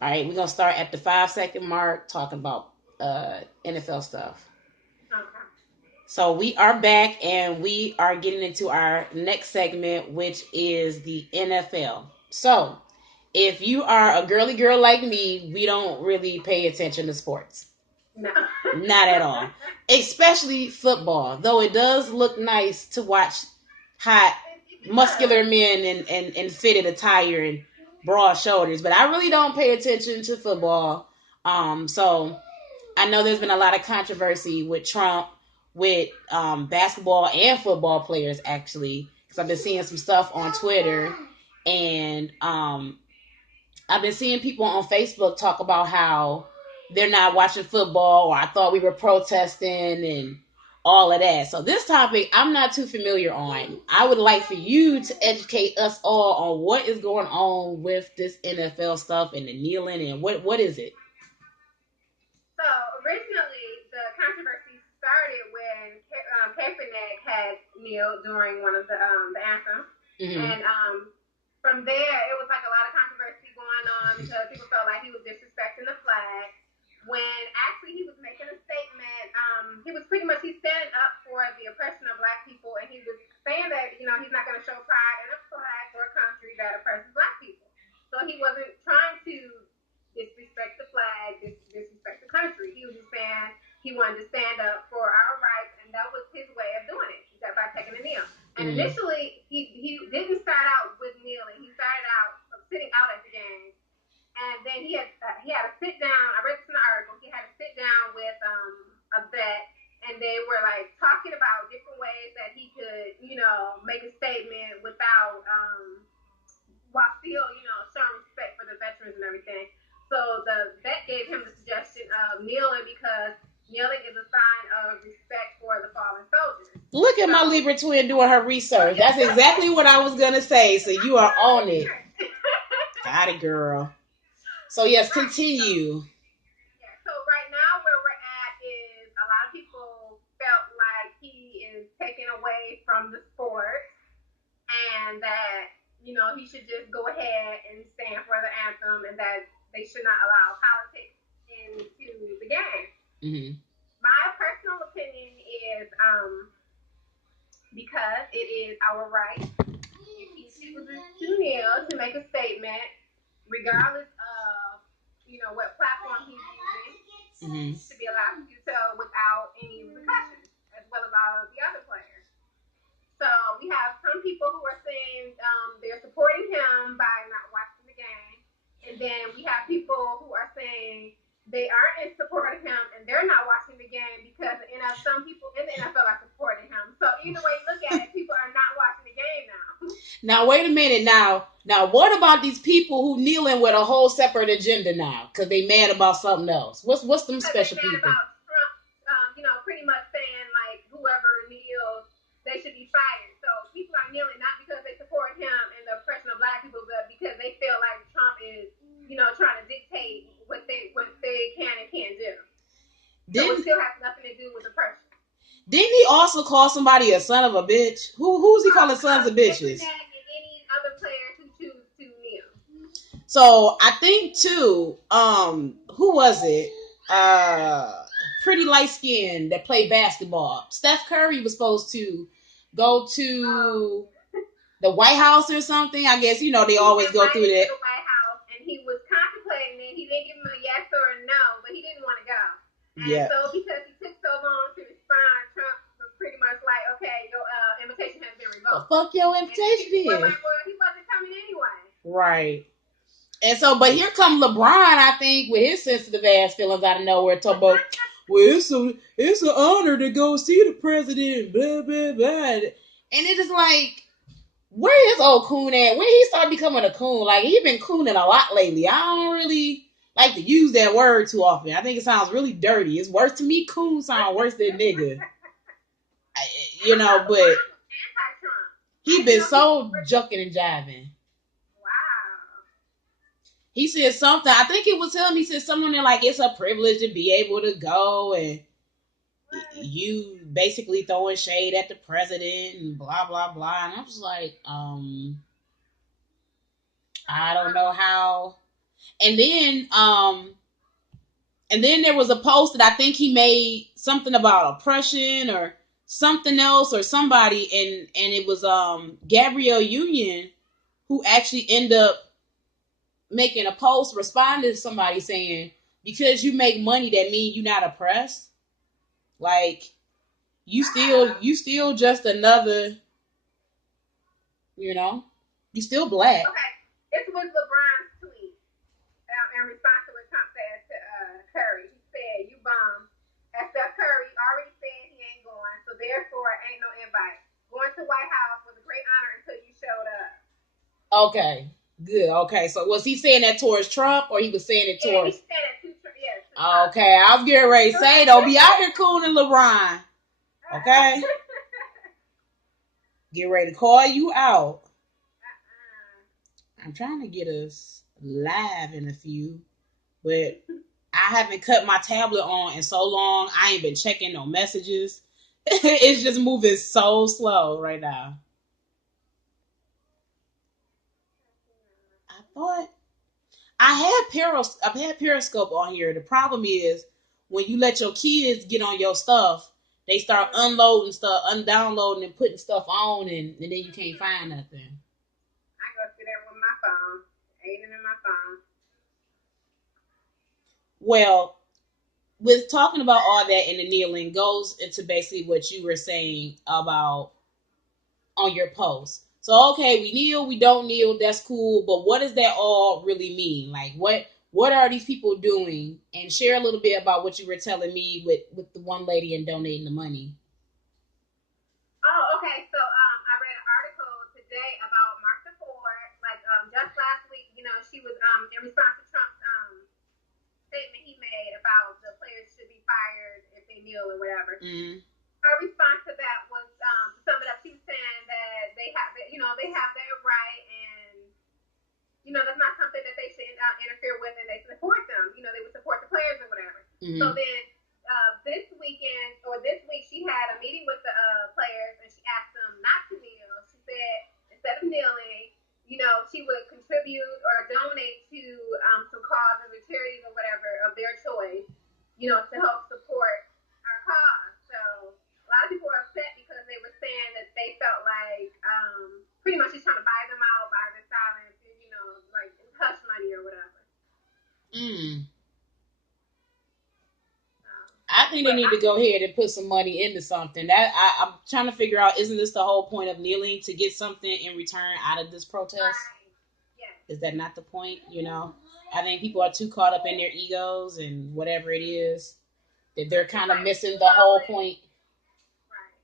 All right, we're gonna start at the 5 second mark talking about NFL stuff. Okay. So we are back and we are getting into our next segment, which is the NFL. So if you are a girly girl like me, we don't really pay attention to sports. No. Not at all. Especially football. Though it does look nice to watch hot, muscular men in fitted attire and broad shoulders. But I really don't pay attention to football. So I know there's been a lot of controversy with Trump, with basketball and football players, actually. Because I've been seeing some stuff on Twitter. And I've been seeing people on Facebook talk about how they're not watching football, or I thought we were protesting and all of that. So this topic I'm not too familiar on. I would like for you to educate us all on what is going on with this NFL stuff and the kneeling and what is it? So originally, the controversy started when Kaepernick had kneeled during one of the anthems, Mm-hmm. and from there it was like a lot of controversy going on because people felt like he was disrespecting the flag. When actually he was making a statement, he was pretty much he's standing up for the oppression of Black people, and he was saying that he's not going to show pride in a flag or a country that oppresses Black people. So he wasn't trying to disrespect the flag, disrespect the country. He was just saying he wanted to stand up for our rights, and that was his way of doing it, that by taking a kneel. And initially, he didn't start out with kneeling. He started out sitting out at the game, and then he had a sit down. I read this in the article. He had a sit down with a vet, and they were like talking about different ways that he could, make a statement without while still, showing respect for the veterans and everything. So the vet gave him the suggestion of kneeling because kneeling is a sign of respect for the fallen soldiers. Look at my Libra twin doing her research. That's exactly what I was gonna say. So you are on it. Got it, girl. So yes, continue. Yeah. So right now where we're at is a lot of people felt like he is taking away from the sport and that he should just go ahead and stand for the anthem and that they should not allow politics into the game. Mm-hmm. My personal opinion is because it is our right if he chooses to kneel to make a statement, regardless of what platform he's using, to be allowed to do so without any repercussions, as well as all of the other players. So we have some people who are saying they're supporting him by not watching the game, and then we have people who are saying they aren't in support of him and they're not watching the game because some people in the NFL are supporting him. So either way you look at it, people are not watching the game now. Now wait a minute. Now what about these people who kneeling with a whole separate agenda now because they mad about something else? What's them special they mad people? about Trump, pretty much saying like whoever kneels, they should be fired. So people are kneeling not because they support him and the oppression of Black people, but because they feel like Trump is, trying to dictate what they can and can't do. So it still has nothing to do with oppression. Didn't he also call somebody a son of a bitch? Who's he calling sons of bitches? Any other players who choose to kneel. So I think too, who was it? Pretty light skinned that played basketball. Steph Curry was supposed to go to the White House or something. I guess they always go through that. The White House, and he was contemplating it. He didn't give him a yes or a no, but he didn't want to go. And so because he took so long to respond, Trump was pretty much like, okay, your invitation has been revoked. Well, fuck your invitation then. Like, well, he wasn't coming anyway. Right. And so, but here come LeBron, I think, with his sensitive ass feelings out of nowhere, talking about, well, it's an honor to go see the president, blah, blah, blah. And it is like, where is old coon at? When he started becoming a coon? Like, he been cooning a lot lately. I don't really like to use that word too often. I think it sounds really dirty. It's worse to me. Coon sound worse than nigga. But he been so jucking and jiving. He said something. I think it was him. He said something like, it's a privilege to be able to go and you basically throwing shade at the president and blah, blah, blah. And I'm just like, I don't know how. And then there was a post that I think he made something about oppression or something else or somebody, and it was Gabrielle Union who actually ended up making a post responding to somebody saying, because you make money that means you're not oppressed. Like you still just another, you know, you still black. Okay, this was LeBron's tweet in response to what Trump said to Curry. He said, "You bum." As Steph Curry already said he ain't going, so therefore ain't no invite. Going to White House was a great honor until you showed up. Okay. Good. Okay. So was he saying that towards Trump or he was saying it towards? He said it to Trump. Okay. I was getting ready to say, don't be out here cooning LeBron. Okay. Get ready to call you out. I'm trying to get us live in a few, but I haven't cut my tablet on in so long. I ain't been checking no messages. It's just moving so slow right now. I thought I've had Periscope on here. The problem is when you let your kids get on your stuff, they start unloading stuff, undownloading, and putting stuff on, and then you can't find nothing. I go through there with my phone, Aiden in my phone. Well, with talking about all that and the kneeling goes into basically what you were saying about on your post. So okay, we kneel, we don't kneel, that's cool, but what does that all really mean? Like what are these people doing? And share a little bit about what you were telling me with the one lady and donating the money. Oh, okay. So I read an article today about Martha Ford. Like just last week, she was in response to Trump's statement he made about the players should be fired if they kneel or whatever. Mm. Her response to that was, to sum it up, she was saying that they have their right, and that's not something that they should interfere with, and they support them. They would support the players or whatever. Mm-hmm. So then this week, she had a meeting with the players, and she asked them not to kneel. She said instead of kneeling, she would contribute or donate to some causes or charities or whatever of their choice, to help support our cause. So a lot of people were upset because they were saying that they felt like pretty much she's trying to buy them out by their silence, and, like hush money or whatever. I think they need to go ahead and put some money into something. That I'm trying to figure out, isn't this the whole point of kneeling, to get something in return out of this protest? Right. Yes. Is that not the point? I think people are too caught up in their egos and whatever it is that they're kind of missing the whole point.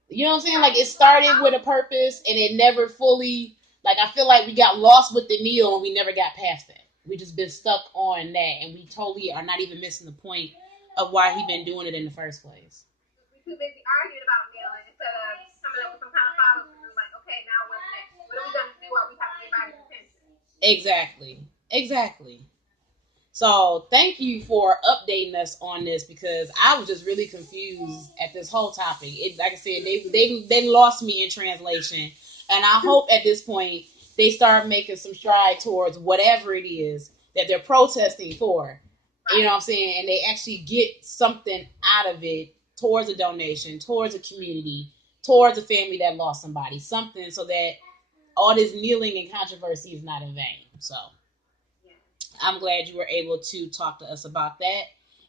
You know what I'm saying? Like, it started with a purpose and it never fully, like, I feel like we got lost with the kneel and we never got past that. We just been stuck on that, and we totally are not even missing the point of why he been doing it in the first place. We're too busy arguing about kneeling instead of coming up with some kind of follow through. Like, okay, now what's next? What are we going to do while we have everybody's attention? Exactly. So thank you for updating us on this, because I was just really confused at this whole topic. Like I said, they lost me in translation, and I hope at this point they start making some stride towards whatever it is that they're protesting for. You know what I'm saying? And they actually get something out of it towards a donation, towards a community, towards a family that lost somebody, something, so that all this kneeling and controversy is not in vain. So I'm glad you were able to talk to us about that.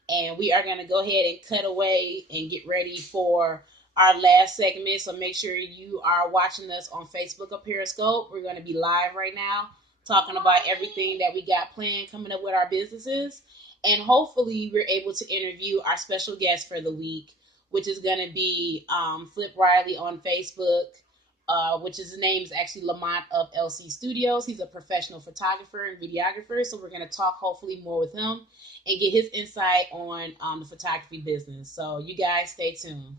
And we are going to go ahead and cut away and get ready for our last segment. So make sure you are watching us on Facebook or Periscope. We're going to be live right now, talking about everything that we got planned coming up with our businesses. And hopefully we're able to interview our special guest for the week, which is going to be Flip Riley on Facebook. Which his name is actually Lamont of LC Studios. He's a professional photographer and videographer. So we're going to talk hopefully more with him and get his insight on the photography business. So you guys stay tuned.